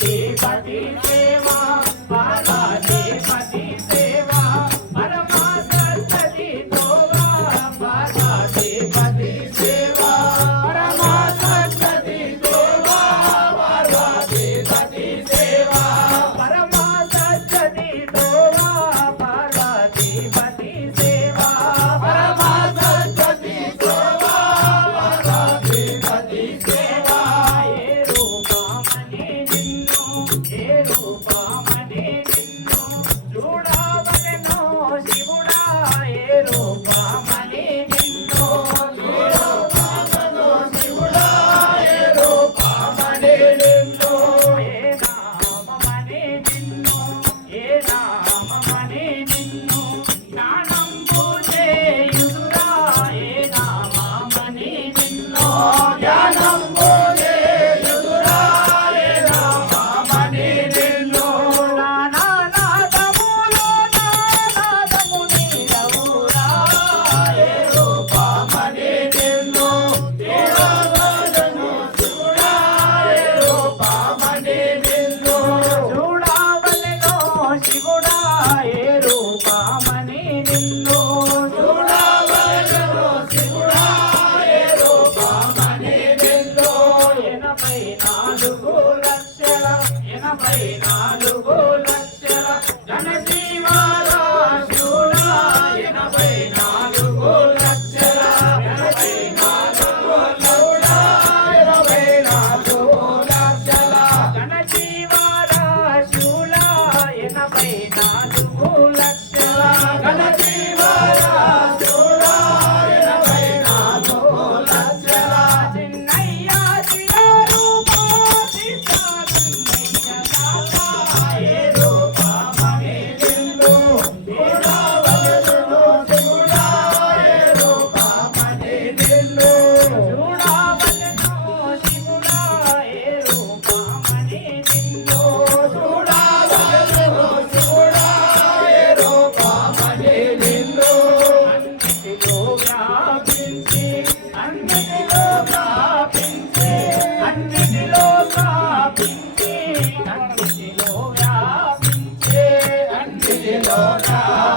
一百一十 ఎనభై నాలుగు లక్షల ఎనభై నాలుగు Lord.